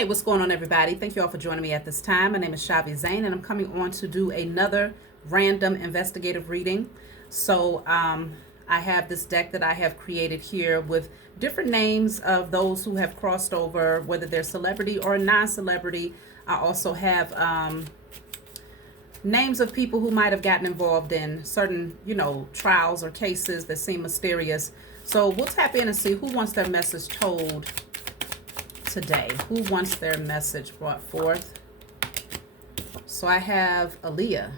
Hey, what's going on, everybody? Thank you all for joining me at this time. My name is Shavi Zane, and I'm coming on to do another random investigative reading. I have this deck that I have created here with different names of those who have crossed over, whether they're celebrity or non-celebrity. I also have names of people who might have gotten involved in certain, trials or cases that seem mysterious. So we'll tap in and see who wants their message told today. Who wants their message brought forth? So I have Aaliyah.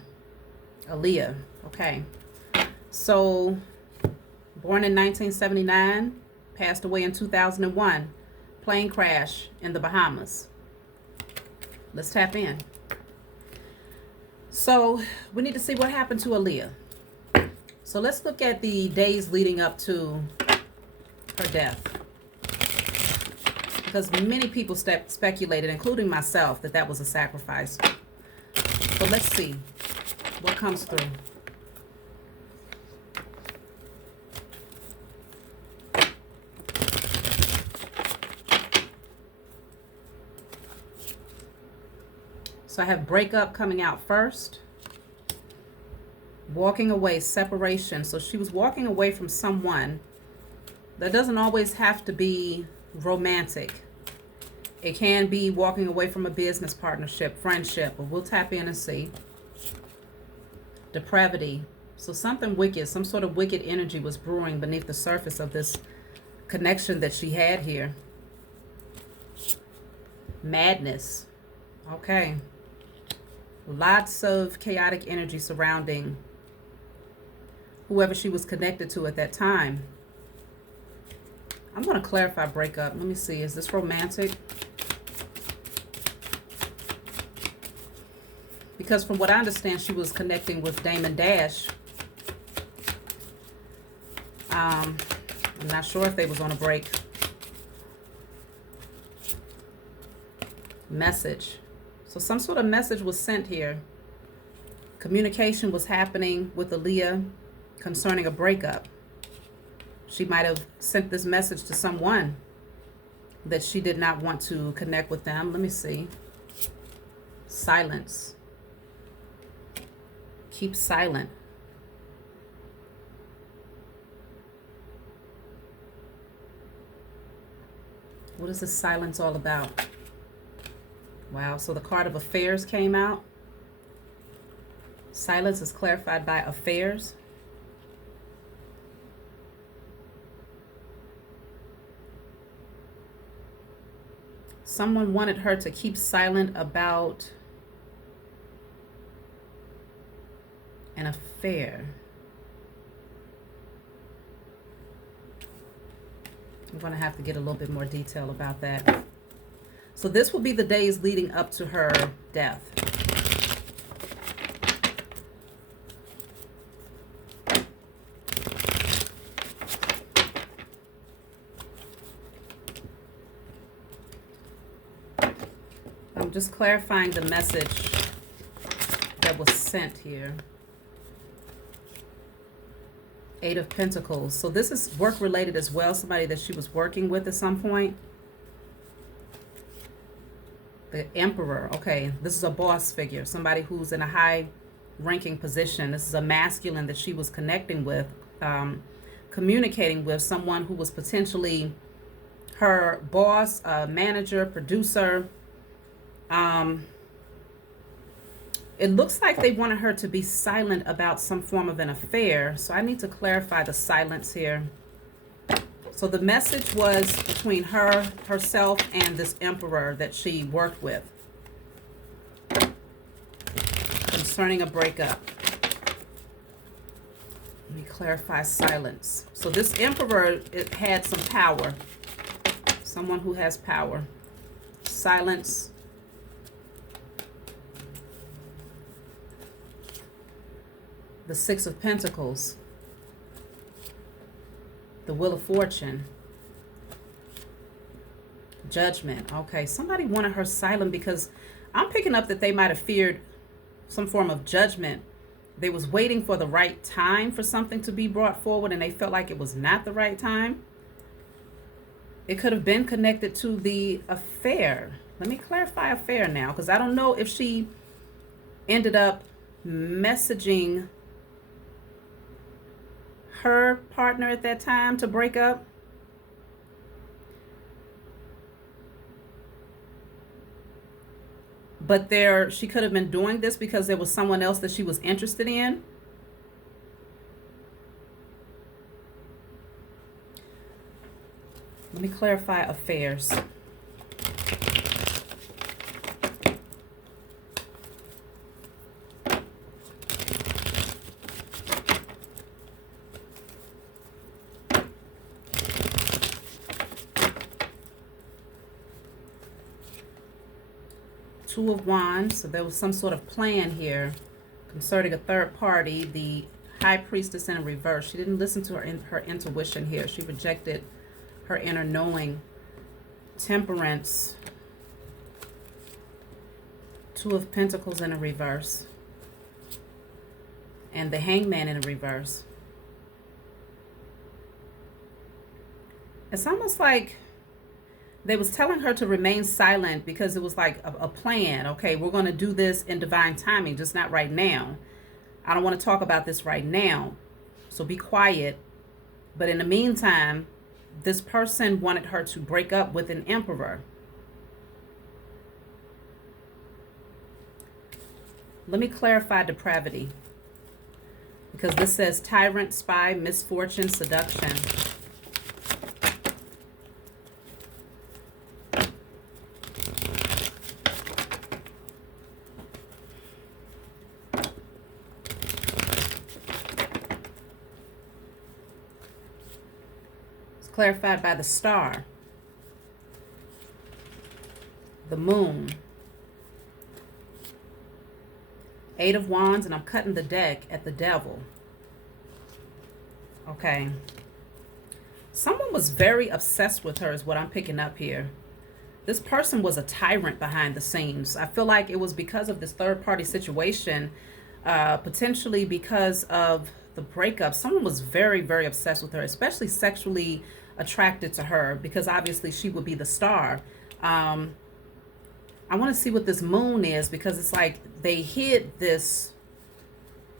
Aaliyah, okay. So, born in 1979, passed away in 2001. Plane crash in the Bahamas. Let's tap in. So, we need to see what happened to Aaliyah. So, let's look at the days leading up to her death. Because many people speculated, including myself, that that was a sacrifice. So let's see what comes through. So I have breakup coming out first. Walking away, separation. So she was walking away from someone. That doesn't always have to be romantic. It can be walking away from a business partnership, friendship, but we'll tap in and see. Depravity. So something wicked, some sort of wicked energy was brewing beneath the surface of this connection that she had here. Madness. Okay. Lots of chaotic energy surrounding whoever she was connected to at that time. I'm going to clarify breakup. Let me see. Is this romantic? Because from what I understand, she was connecting with Damon Dash. I'm not sure if they was on a break. Message. So some sort of message was sent here. Communication was happening with Aaliyah concerning a breakup. She might have sent this message to someone that she did not want to connect with them. Let me see. Silence. Keep silent. What is this silence all about? Wow, so the card of affairs came out. Silence is clarified by affairs. Someone wanted her to keep silent about an affair. I'm going to have to get a little bit more detail about that. So this will be the days leading up to her death. I'm just clarifying the message that was sent here. Eight of Pentacles. So this is work related as well. Somebody that she was working with at some point. The Emperor. Okay, this is a boss figure. Somebody who's in a high ranking position. This is a masculine that she was connecting with, communicating with, someone who was potentially her boss, manager, producer. It looks like they wanted her to be silent about some form of an affair. So I need to clarify the silence here. So the message was between herself, and this emperor that she worked with concerning a breakup. Let me clarify silence. So this emperor, it had some power. Someone who has power. Silence. The Six of Pentacles. The Wheel of Fortune. Judgment. Okay, somebody wanted her silent because I'm picking up that they might have feared some form of judgment. They was waiting for the right time for something to be brought forward, and they felt like it was not the right time. It could have been connected to the affair. Let me clarify affair now, because I don't know if she ended up messaging her partner at that time to break up. But she could have been doing this because there was someone else that she was interested in. Let me clarify affairs. Two of Wands, so there was some sort of plan here concerning a third party. The High Priestess in reverse. She didn't listen to her intuition here. She rejected her inner knowing. Temperance. Two of Pentacles in a reverse. And the Hangman in a reverse. It's almost like they was telling her to remain silent because it was like a plan. Okay, we're going to do this in divine timing, just not right now. I don't want to talk about this right now, so be quiet. But in the meantime, this person wanted her to break up with an emperor. Let me clarify depravity, because this says tyrant, spy, misfortune, seduction. Clarified by the star, the moon, Eight of Wands, and I'm cutting the deck at the devil. Okay. Someone was very obsessed with her is what I'm picking up here. This person was a tyrant behind the scenes. I feel like it was because of this third party situation, potentially because of the breakup. Someone was very, very obsessed with her, especially sexually attracted to her, because obviously she would be the star. I want to see what this moon is, because it's like they hid this,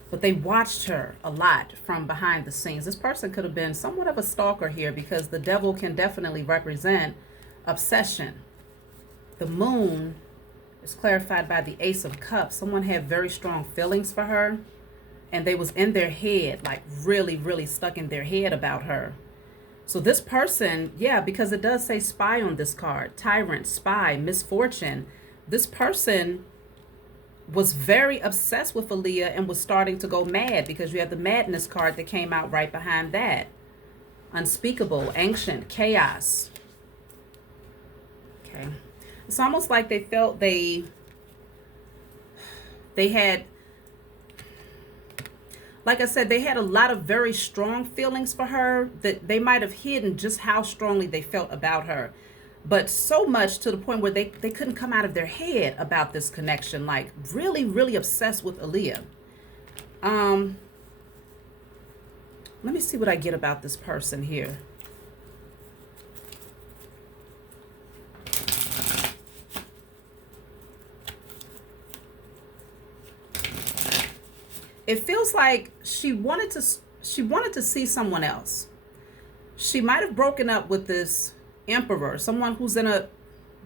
but they watched her a lot from behind the scenes. This person could have been somewhat of a stalker here, because the devil can definitely represent obsession. The moon is clarified by the Ace of Cups. Someone had very strong feelings for her, and they was in their head, like really, really stuck in their head about her. So this person, yeah, because it does say spy on this card, tyrant, spy, misfortune. This person was very obsessed with Aaliyah and was starting to go mad, because you have the madness card that came out right behind that. Unspeakable, ancient, chaos. Okay. It's almost like they felt they had, like I said, they had a lot of very strong feelings for her that they might have hidden just how strongly they felt about her. But so much to the point where they couldn't come out of their head about this connection, like really, really obsessed with Aaliyah. Let me see what I get about this person here. It feels like she wanted to see someone else. She might have broken up with this emperor, someone who's in a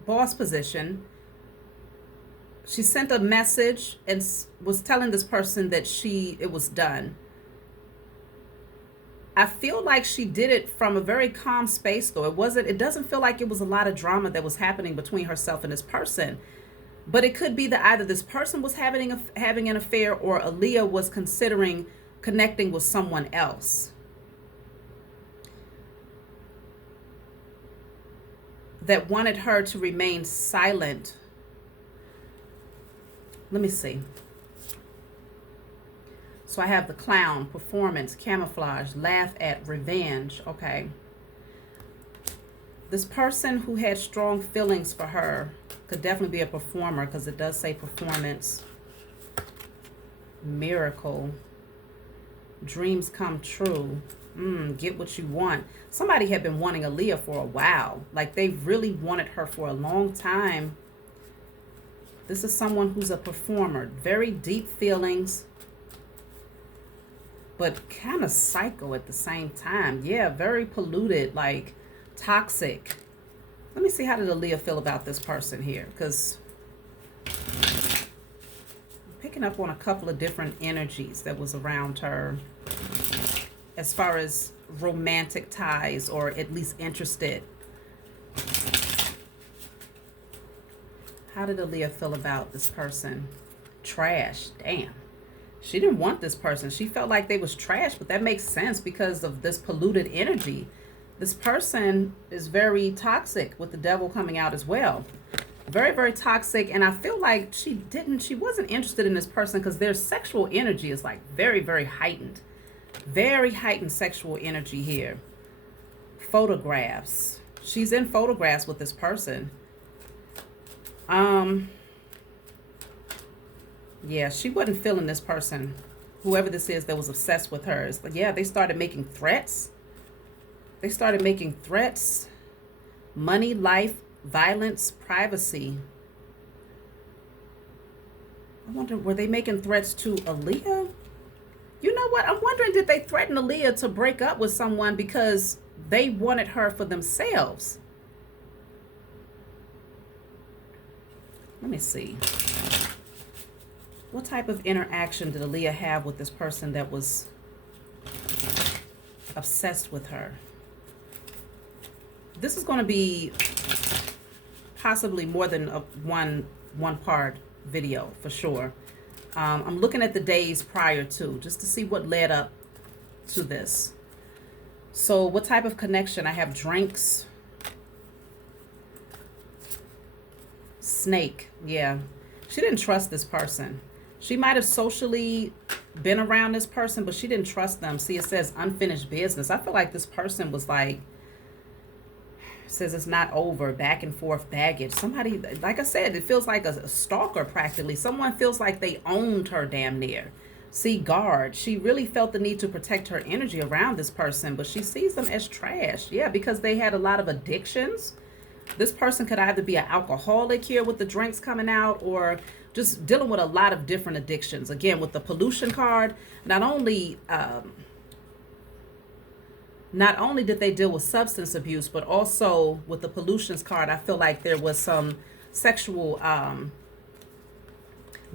boss position. She sent a message and was telling this person that it was done. I feel like she did it from a very calm space, though. It doesn't feel like it was a lot of drama that was happening between herself and this person. But it could be that either this person was having an affair, or Aaliyah was considering connecting with someone else that wanted her to remain silent. Let me see. So I have the clown, performance, camouflage, laugh at, revenge. Okay. This person who had strong feelings for her could definitely be a performer, because it does say performance, miracle, dreams come true, Get what you want. Somebody had been wanting Aaliyah for a while. Like they really wanted her for a long time. This is someone who's a performer. Very deep feelings, but kind of psycho at the same time. Yeah, very polluted, like toxic. Let me see, how did Aaliyah feel about this person here? Because I'm picking up on a couple of different energies that was around her as far as romantic ties, or at least interested. How did Aaliyah feel about this person? Trash. Damn. She didn't want this person. She felt like they was trash, but that makes sense because of this polluted energy. This person is very toxic, with the devil coming out as well. Very, very toxic. And I feel like she wasn't interested in this person because their sexual energy is like very, very heightened. Very heightened sexual energy here. Photographs. She's in photographs with this person. Yeah, she wasn't feeling this person, whoever this is that was obsessed with her. But yeah, they started making threats. They started making threats. Money, life, violence, privacy. I wonder, were they making threats to Aaliyah? You know what? I'm wondering, did they threaten Aaliyah to break up with someone because they wanted her for themselves? Let me see. What type of interaction did Aaliyah have with this person that was obsessed with her? This is going to be possibly more than a one part video for sure. I'm looking at the days prior to, just to see what led up to this. So what type of connection? I have drinks. Snake. Yeah. She didn't trust this person. She might have socially been around this person, but she didn't trust them. See, it says unfinished business. I feel like this person was like, says it's not over, back and forth baggage. Somebody, like I said, it feels like a stalker practically. Someone feels like they owned her damn near. See, guard. She really felt the need to protect her energy around this person, but she sees them as trash. Yeah, because they had a lot of addictions. This person could either be an alcoholic here with the drinks coming out, or just dealing with a lot of different addictions. Again, with the pollution card, not only did they deal with substance abuse, but also with the pollutions card, I feel like there was some sexual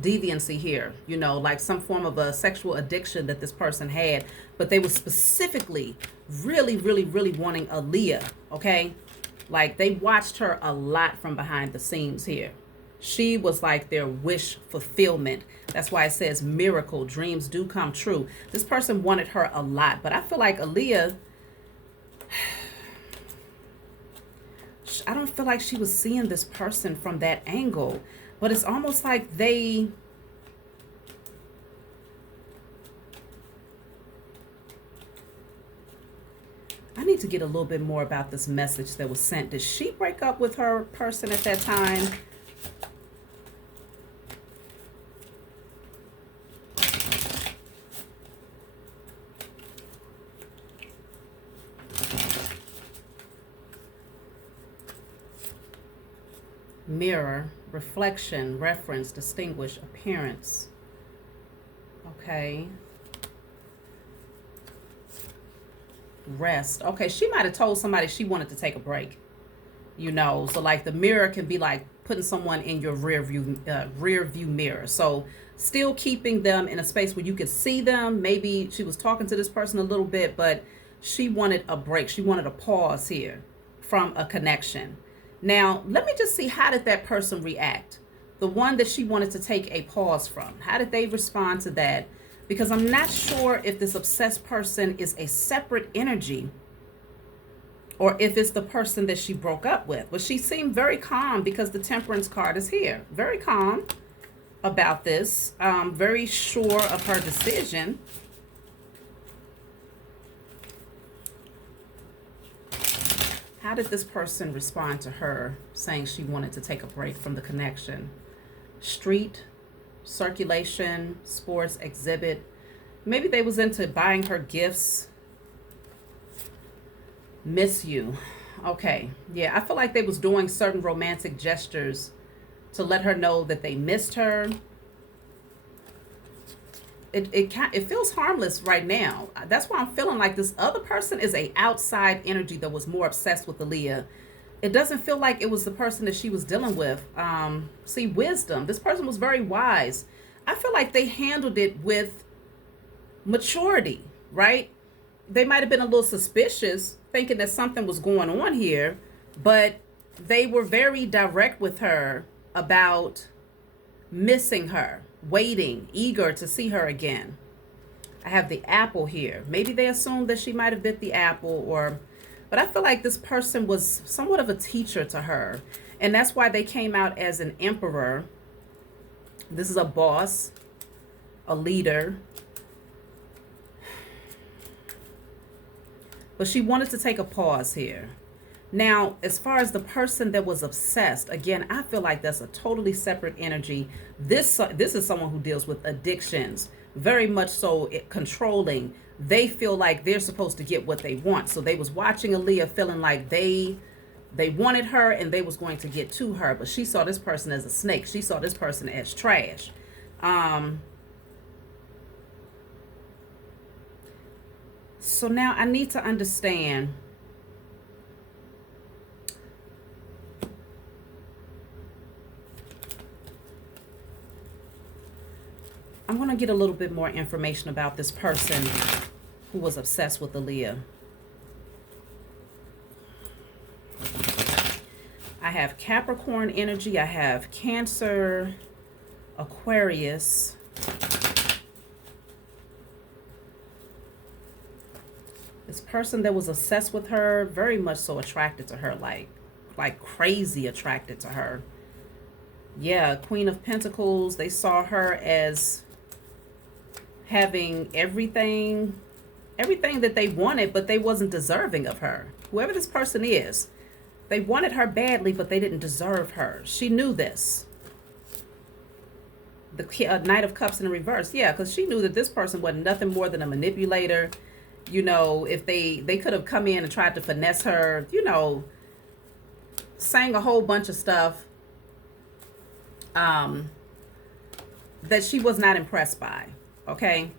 deviancy here, you know, like some form of a sexual addiction that this person had, but they were specifically really, really, really wanting Aaliyah, okay? Like they watched her a lot from behind the scenes here. She was like their wish fulfillment. That's why it says miracle, dreams do come true. This person wanted her a lot, but I feel like Aaliyah, I don't feel like she was seeing this person from that angle, but it's almost like I need to get a little bit more about this message that was sent. Did she break up with her person at that time? Mirror, reflection, reference, distinguish, appearance. Okay. Rest. Okay, she might have told somebody she wanted to take a break. You know, so like the mirror can be like putting someone in your rear view mirror. So still keeping them in a space where you could see them. Maybe she was talking to this person a little bit, but she wanted a break. She wanted a pause here from a connection. Now, let me just see, how did that person react? The one that she wanted to take a pause from. How did they respond to that? Because I'm not sure if this obsessed person is a separate energy or if it's the person that she broke up with. But she seemed very calm because the Temperance card is here. Very calm about this. Very sure of her decision. How did this person respond to her saying she wanted to take a break from the connection? Street, circulation, sports, exhibit. Maybe they was into buying her gifts. Miss you. Okay. Yeah, I feel like they was doing certain romantic gestures to let her know that they missed her. It feels harmless right now. That's why I'm feeling like this other person is a outside energy that was more obsessed with Aaliyah. It doesn't feel like it was the person that she was dealing with. See, wisdom. This person was very wise. I feel like they handled it with maturity, right? They might have been a little suspicious, thinking that something was going on here, but they were very direct with her about missing her, waiting, eager to see her again. I have the apple here. Maybe they assumed that she might have bit the apple, or, but I feel like this person was somewhat of a teacher to her. And that's why they came out as an emperor. This is a boss, a leader. But she wanted to take a pause here. Now, as far as the person that was obsessed, again, I feel like that's a totally separate energy. This is someone who deals with addictions, very much so controlling. They feel like they're supposed to get what they want. So they was watching Aaliyah feeling like they wanted her and they was going to get to her. But she saw this person as a snake. She saw this person as trash. So now I need to understand. I'm going to get a little bit more information about this person who was obsessed with Aaliyah. I have Capricorn energy. I have Cancer, Aquarius. This person that was obsessed with her, very much so attracted to her, like crazy attracted to her. Yeah, Queen of Pentacles. They saw her as having everything that they wanted, but they wasn't deserving of her. Whoever this person is, they wanted her badly, but they didn't deserve her. She knew this. The Knight of Cups in reverse. Yeah, because she knew that this person wasn't nothing more than a manipulator. You know, if they could have come in and tried to finesse her, you know, saying a whole bunch of stuff that she was not impressed by. Okay.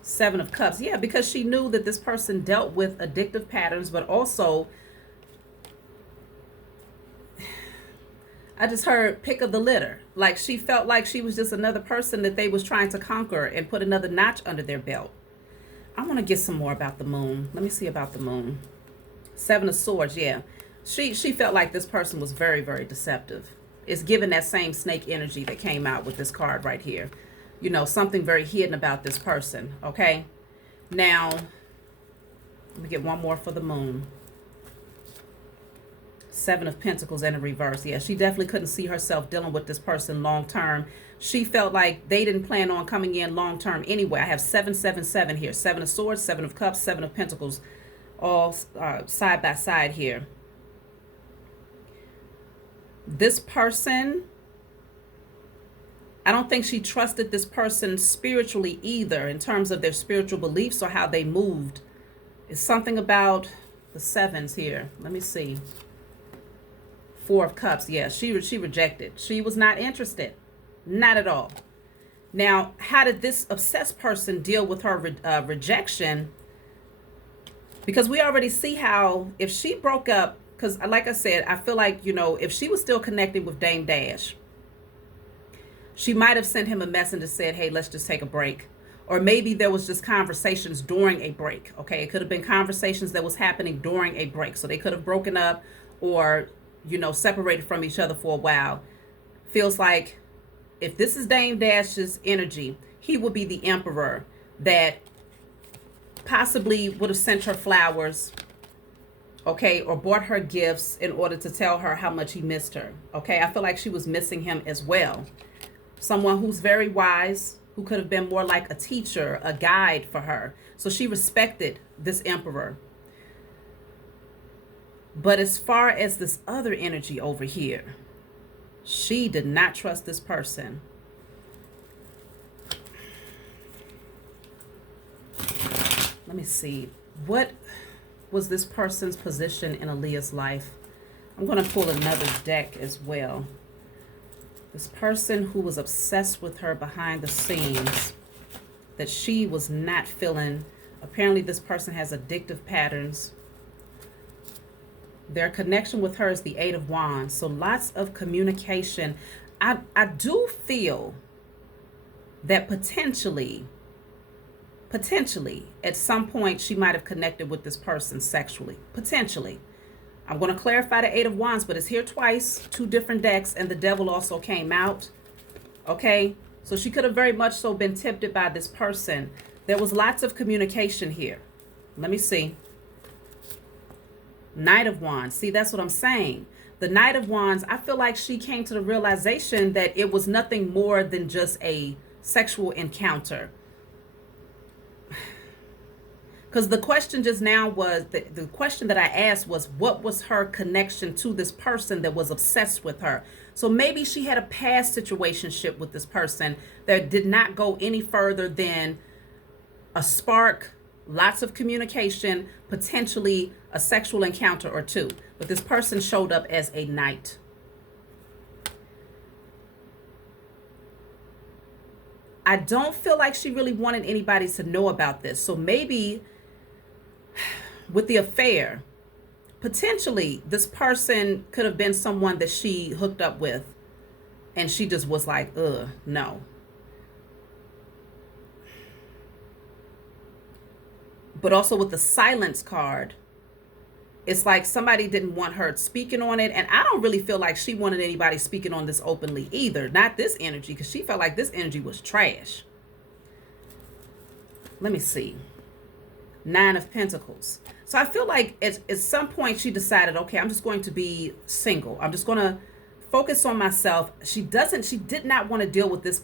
Seven of Cups. Yeah, because she knew that this person dealt with addictive patterns, but also, I just heard pick of the litter. Like she felt like she was just another person that they was trying to conquer and put another notch under their belt. I want to get some more about the moon. Let me see about the moon. Seven of Swords. Yeah. She felt like this person was very, very deceptive. It's given that same snake energy that came out with this card right here. You know, something very hidden about this person. Okay. Now, let me get one more for the moon. Seven of Pentacles in a reverse. Yeah, she definitely couldn't see herself dealing with this person long term. She felt like they didn't plan on coming in long term anyway. I have 777 here. Seven of Swords, Seven of Cups, Seven of Pentacles, all side by side here. This person, I don't think she trusted this person spiritually either, in terms of their spiritual beliefs or how they moved. It's something about the sevens here. Let me see. Four of Cups. Yeah, she rejected. She was not interested. Not at all. Now, how did this obsessed person deal with her rejection? Because we already see how, if she broke up, because like I said, I feel like, you know, if she was still connecting with Dame Dash, she might have sent him a message and said, hey, let's just take a break. Or maybe there was just conversations during a break. Okay, it could have been conversations that was happening during a break. So they could have broken up or, you know, separated from each other for a while. Feels like if this is Dame Dash's energy, he would be the emperor that possibly would have sent her flowers, okay, or bought her gifts in order to tell her how much he missed her. Okay, I feel like she was missing him as well. Someone who's very wise, who could have been more like a teacher, a guide for her. So she respected this emperor. But as far as this other energy over here, she did not trust this person. Let me see. What was this person's position in Aaliyah's life? I'm going to pull another deck as well. This person who was obsessed with her behind the scenes, that she was not feeling. Apparently this person has addictive patterns. Their connection with her is the Eight of Wands. So lots of communication. I do feel that potentially, at some point, she might have connected with this person sexually. Potentially. I'm going to clarify the Eight of Wands, but it's here twice, two different decks, and the Devil also came out. Okay? So she could have very much so been tempted by this person. There was lots of communication here. Let me see. Knight of Wands. See, that's what I'm saying. The Knight of Wands, I feel like she came to the realization that it was nothing more than just a sexual encounter. Because the question just now was, the question that I asked was, what was her connection to this person that was obsessed with her? So maybe she had a past situationship with this person that did not go any further than a spark, lots of communication, potentially a sexual encounter or two. But this person showed up as a knight. I don't feel like she really wanted anybody to know about this. So maybe with the affair, potentially this person could have been someone that she hooked up with and she just was like, no. But also with the silence card, it's like somebody didn't want her speaking on it. And I don't really feel like she wanted anybody speaking on this openly either. Not this energy, because she felt like this energy was trash. Let me see. Nine of Pentacles. So I feel like at some point she decided, okay, I'm just going to be single. I'm just going to focus on myself. She did not want to deal with this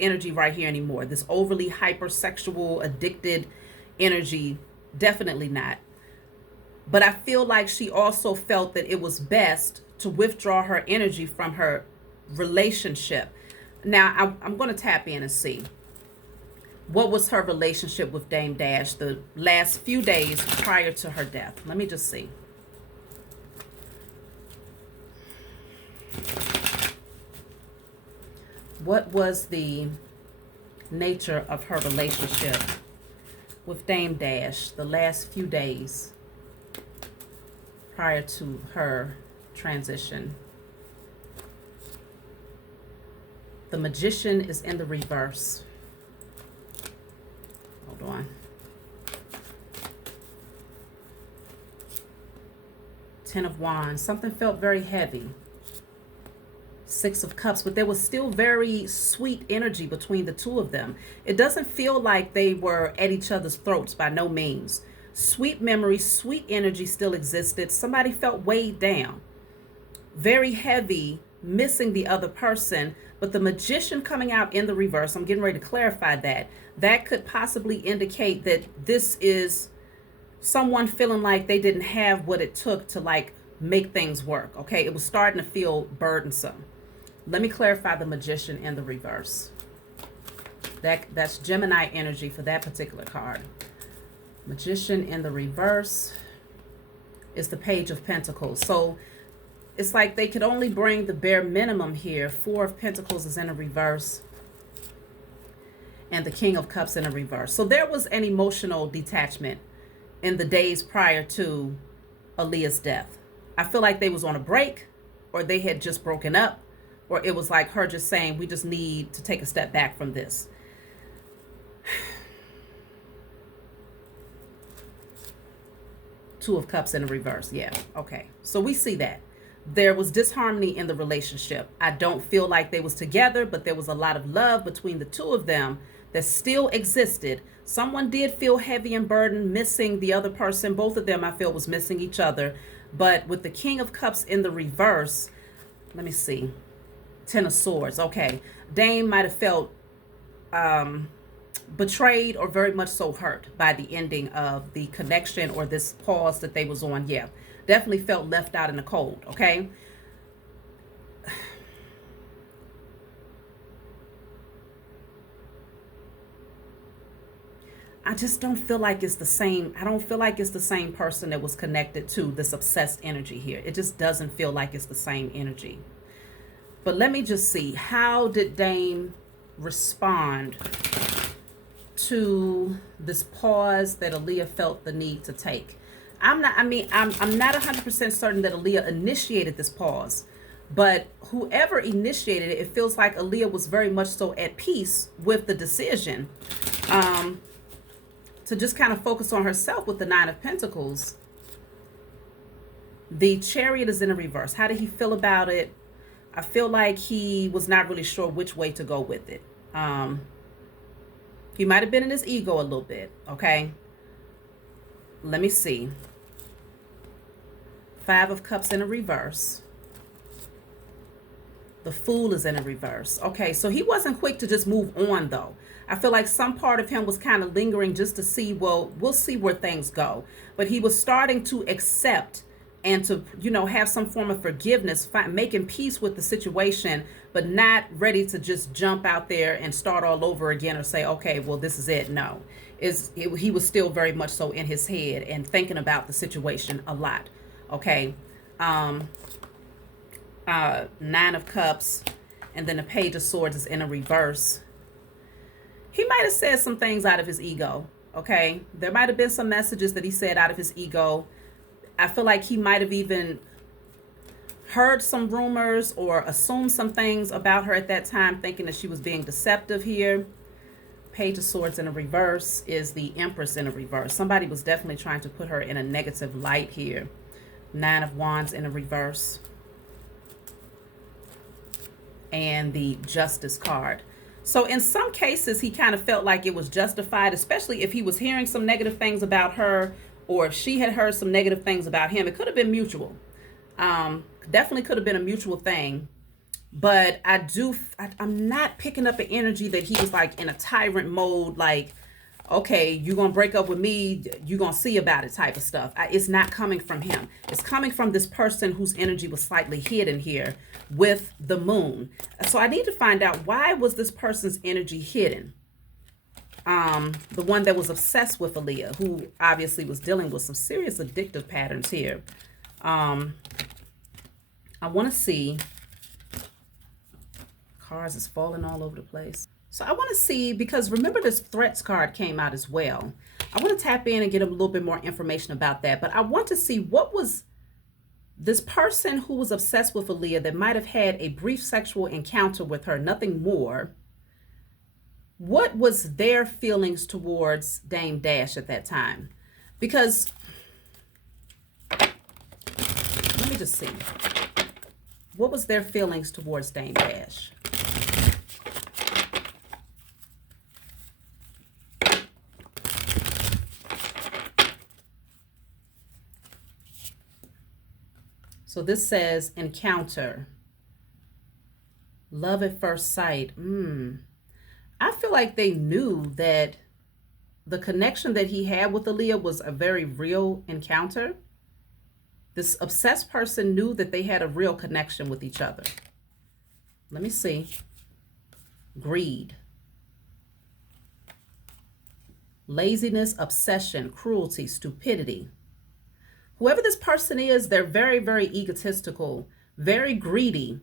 energy right here anymore. This overly hypersexual, addicted energy. Definitely not. But I feel like she also felt that it was best to withdraw her energy from her relationship. Now, I'm going to tap in and see. What was her relationship with Dame Dash the last few days prior to her death? Let me just see. What was the nature of her relationship with Dame Dash the last few days prior to her transition? The Magician is in the reverse. Hold on. 10 of Wands. Something felt very heavy. 6 of Cups, but there was still very sweet energy between the two of them. It doesn't feel like they were at each other's throats, by no means. Sweet memory, sweet energy still existed. Somebody felt weighed down. Very heavy, missing the other person. But the Magician coming out in the reverse, I'm getting ready to clarify that. That could possibly indicate that this is someone feeling like they didn't have what it took to like make things work. Okay, it was starting to feel burdensome. Let me clarify the Magician in the reverse. That's Gemini energy for that particular card. Magician in the reverse is the Page of Pentacles. So it's like they could only bring the bare minimum here. 4 of Pentacles is in a reverse. And the King of Cups in a reverse. So there was an emotional detachment in the days prior to Aaliyah's death. I feel like they was on a break, or they had just broken up, or it was like her just saying, we just need to take a step back from this. Two of Cups in a reverse. Yeah. Okay. So we see that. There was disharmony in the relationship. I don't feel like they was together, but there was a lot of love between the two of them that still existed. Someone did feel heavy and burdened, missing the other person. Both of them, I feel, was missing each other. But with the King of Cups in the reverse, let me see. 10 of Swords. Okay. Dame might have felt betrayed or very much so hurt by the ending of the connection or this pause that they was on. Yeah. Definitely felt left out in the cold. Okay. I just don't feel like it's the same. I don't feel like it's the same person that was connected to this obsessed energy here. It just doesn't feel like it's the same energy. But let me just see. How did Dame respond to this pause that Aaliyah felt the need to take? I'm not 100% certain that Aaliyah initiated this pause. But whoever initiated it, it feels like Aaliyah was very much so at peace with the decision to just kind of focus on herself with the Nine of Pentacles. The Chariot is in a reverse. How did he feel about it? I feel like he was not really sure which way to go with it. He might have been in his ego a little bit, okay? Let me see. Five of Cups in a reverse. The Fool is in a reverse. Okay, so he wasn't quick to just move on, though. I feel like some part of him was kind of lingering just to see, well, we'll see where things go. But he was starting to accept and to, have some form of forgiveness, making peace with the situation, but not ready to just jump out there and start all over again or say, okay, well, this is it. No, he was still very much so in his head and thinking about the situation a lot. Okay. Nine of Cups, and then the Page of Swords is in a reverse. He might have said some things out of his ego, okay? There might have been some messages that he said out of his ego. I feel like he might have even heard some rumors or assumed some things about her at that time, thinking that she was being deceptive here. Page of Swords in a reverse is the Empress in a reverse. Somebody was definitely trying to put her in a negative light here. Nine of Wands in a reverse. And the Justice card. So in some cases, he kind of felt like it was justified, especially if he was hearing some negative things about her or if she had heard some negative things about him. It could have been mutual. Definitely could have been a mutual thing. But I'm not picking up an energy that he was like in a tyrant mode, like, okay, you're going to break up with me, you're going to see about it type of stuff. It's not coming from him. It's coming from this person whose energy was slightly hidden here with the Moon. So I need to find out, why was this person's energy hidden? The one that was obsessed with Aaliyah, who obviously was dealing with some serious addictive patterns here. I want to see, cards is falling all over the place. So I want to see, because remember this threats card came out as well. I want to tap in and get a little bit more information about that. But I want to see, what was this person who was obsessed with Aaliyah that might have had a brief sexual encounter with her, nothing more. What was their feelings towards Dame Dash at that time? Because, let me just see. What was their feelings towards Dame Dash? So this says encounter. Love at first sight. I feel like they knew that the connection that he had with Aaliyah was a very real encounter. This obsessed person knew that they had a real connection with each other. Let me see. Greed. Laziness, obsession, cruelty, stupidity. Whoever this person is, they're very, very egotistical, very greedy.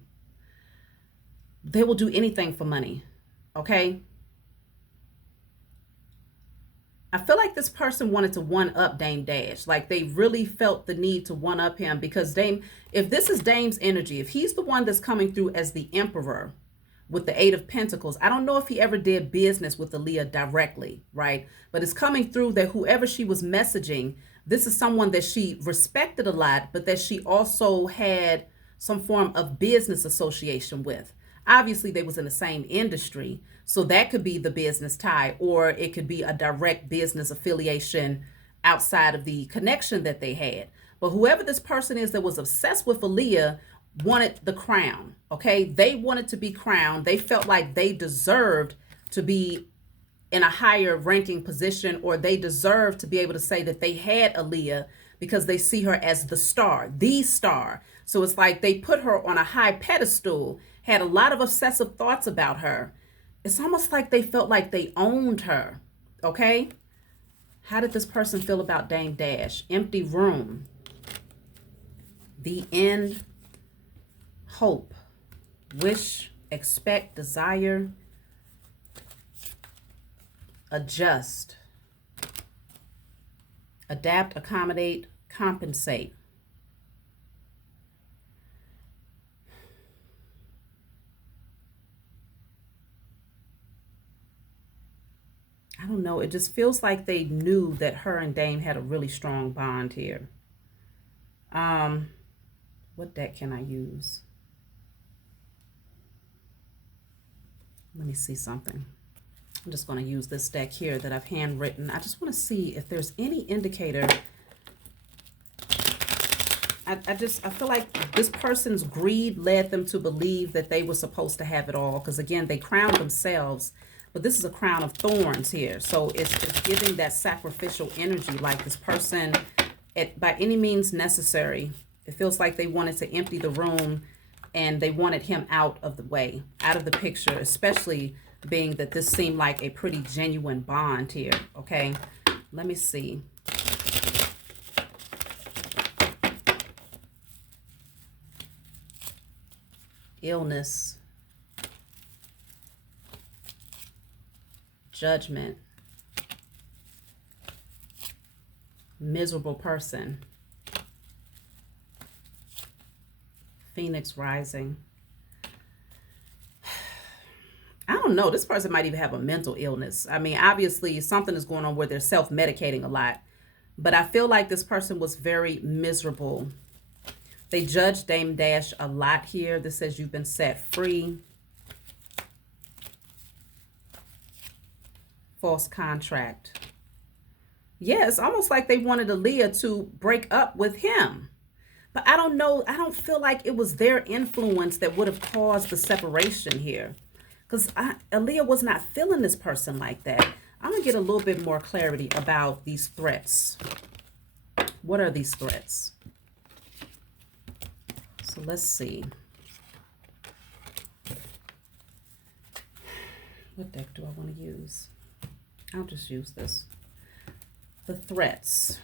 They will do anything for money, okay? I feel like this person wanted to one-up Dame Dash. Like, they really felt the need to one-up him, because if this is Dame's energy, if he's the one that's coming through as the Emperor with the Eight of Pentacles, I don't know if he ever did business with Aaliyah directly, right? But it's coming through that whoever she was messaging, this is someone that she respected a lot, but that she also had some form of business association with. Obviously, they was in the same industry, so that could be the business tie, or it could be a direct business affiliation outside of the connection that they had. But whoever this person is that was obsessed with Aaliyah wanted the crown, okay? They wanted to be crowned. They felt like they deserved to be in a higher ranking position, or they deserve to be able to say that they had Aaliyah because they see her as the star, the star. So it's like they put her on a high pedestal, had a lot of obsessive thoughts about her. It's almost like they felt like they owned her, okay? How did this person feel about Dame Dash? Empty room. The end. Hope. Wish. Expect. Desire. Adjust. Adapt. Accommodate. Compensate. I don't know. It just feels like they knew that her and Dame had a really strong bond here. What deck can I use? Let me see something. I'm just going to use this deck here that I've handwritten. I just want to see if there's any indicator. I feel like this person's greed led them to believe that they were supposed to have it all. Because again, they crowned themselves. But this is a crown of thorns here. So it's giving that sacrificial energy, like this person, by any means necessary. It feels like they wanted to empty the room and they wanted him out of the way, out of the picture, especially being that this seemed like a pretty genuine bond here. Okay, let me see. Illness. Judgment. Miserable person. Phoenix rising. I don't know. This person might even have a mental illness. I mean, obviously something is going on where they're self-medicating a lot. But I feel like this person was very miserable. They judged Dame Dash a lot here. This says you've been set free. False contract. Yeah, it's almost like they wanted Aaliyah to break up with him. But I don't know. I don't feel like it was their influence that would have caused the separation here. Because Aaliyah was not feeling this person like that. I'm going to get a little bit more clarity about these threats. What are these threats? So let's see. What deck do I want to use? I'll just use this. The threats.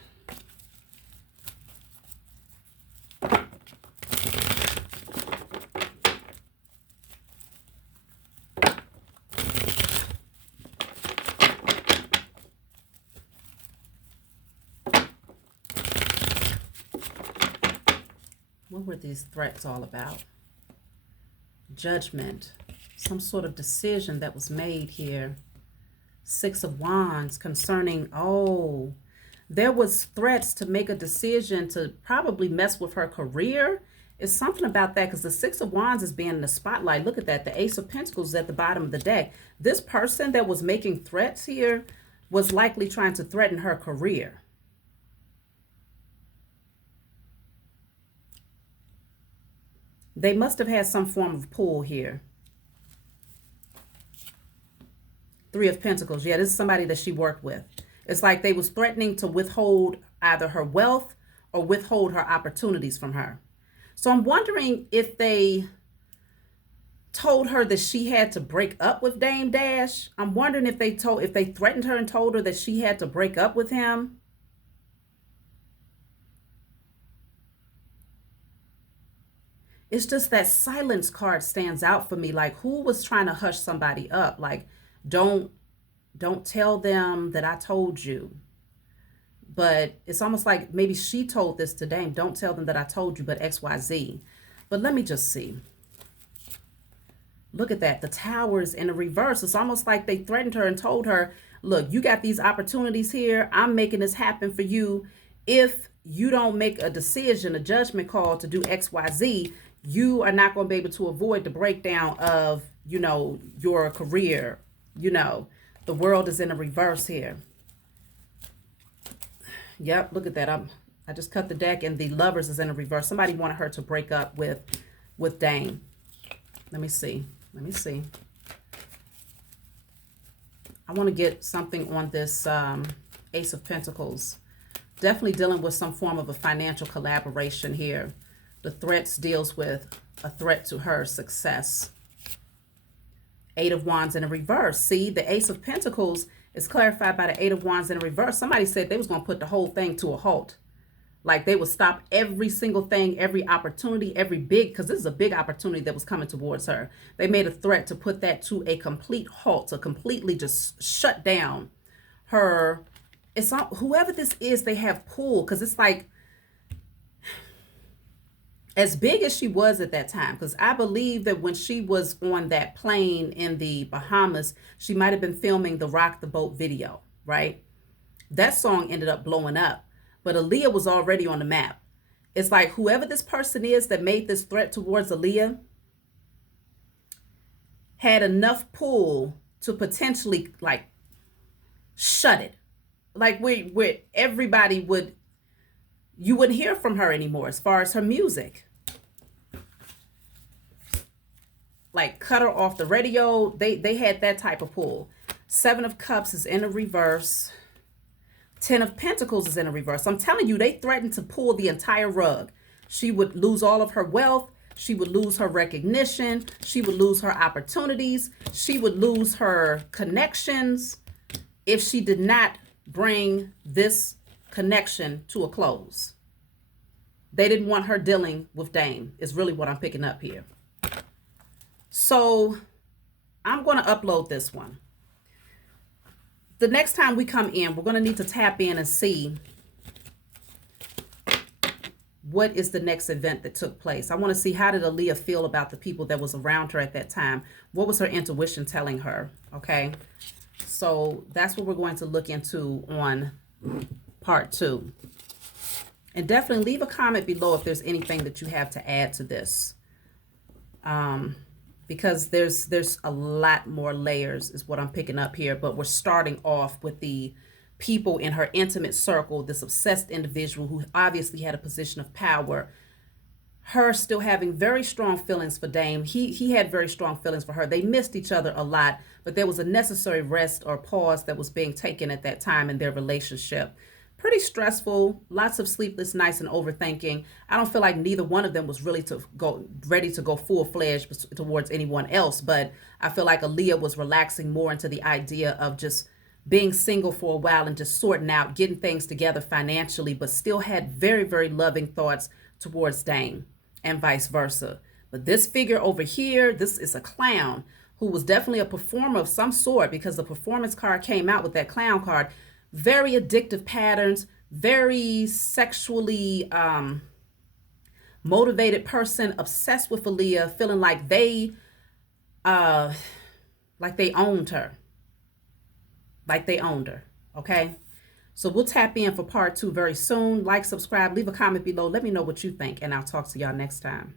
What were these threats all about? Judgment. Some sort of decision that was made here. Six of Wands concerning, oh, there was threats to make a decision to probably mess with her career. It's something about that because the Six of Wands is being in the spotlight. Look at that. The Ace of Pentacles is at the bottom of the deck. This person that was making threats here was likely trying to threaten her career. They must have had some form of pull here. Three of Pentacles. Yeah, this is somebody that she worked with. It's like they was threatening to withhold either her wealth or withhold her opportunities from her. So I'm wondering if they told her that she had to break up with Dame Dash. I'm wondering if they threatened her and told her that she had to break up with him. It's just that silence card stands out for me. Like, who was trying to hush somebody up? Like, don't tell them that I told you. But it's almost like maybe she told this to Dame. Don't tell them that I told you, but XYZ. But let me just see. Look at that. The Towers in the reverse. It's almost like they threatened her and told her, look, you got these opportunities here. I'm making this happen for you. If you don't make a decision, a judgment call to do XYZ, you are not going to be able to avoid the breakdown of, you know, your career. You know, the world is in a reverse here. Yep, look at that. I just cut the deck and the Lovers is in a reverse. Somebody wanted her to break up with Dame. Let me see. Let me see. I want to get something on this Ace of Pentacles. Definitely dealing with some form of a financial collaboration here. The threats deals with a threat to her success. Eight of Wands in a reverse. See, the Ace of Pentacles It's clarified by the Eight of Wands in reverse. Somebody said they was going to put the whole thing to a halt. Like they would stop every single thing, every opportunity, every big, because this is a big opportunity that was coming towards her. They made a threat to put that to a complete halt, to completely just shut down her. It's all, whoever this is, they have pull, because it's like, as big as she was at that time, because I believe that when she was on that plane in the Bahamas, she might have been filming the Rock the Boat video, right? That song ended up blowing up, but Aaliyah was already on the map. It's like whoever this person is that made this threat towards Aaliyah had enough pull to potentially like shut it. Like where everybody would, you wouldn't hear from her anymore as far as her music. Like cut her off the radio. They had that type of pull. Seven of Cups is in a reverse. 10 of Pentacles is in a reverse. I'm telling you, they threatened to pull the entire rug. She would lose all of her wealth. She would lose her recognition. She would lose her opportunities. She would lose her connections if she did not bring this connection to a close. They didn't want her dealing with Dame, is really what I'm picking up here. So I'm going to upload this one. The next time we come in, we're going to need to tap in and see what is the next event that took place. I want to see, how did Aaliyah feel about the people that was around her at that time? What was her intuition telling her? Okay. So that's what we're going to look into on part 2. And definitely leave a comment below if there's anything that you have to add to this. Because there's a lot more layers is what I'm picking up here. But we're starting off with the people in her intimate circle, this obsessed individual who obviously had a position of power. Her still having very strong feelings for Dame. He had very strong feelings for her. They missed each other a lot, but there was a necessary rest or pause that was being taken at that time in their relationship. Pretty stressful, lots of sleepless nights and overthinking. I don't feel like neither one of them was really ready to go full-fledged towards anyone else, but I feel like Aaliyah was relaxing more into the idea of just being single for a while and just sorting out, getting things together financially, but still had very, very loving thoughts towards Dame and vice versa. But this figure over here, this is a clown who was definitely a performer of some sort, because the performance card came out with that clown card. Very addictive patterns, very sexually motivated person, obsessed with Aaliyah, feeling like they owned her. Like they owned her. Okay. So we'll tap in for part 2 very soon. Like, subscribe, leave a comment below. Let me know what you think, and I'll talk to y'all next time.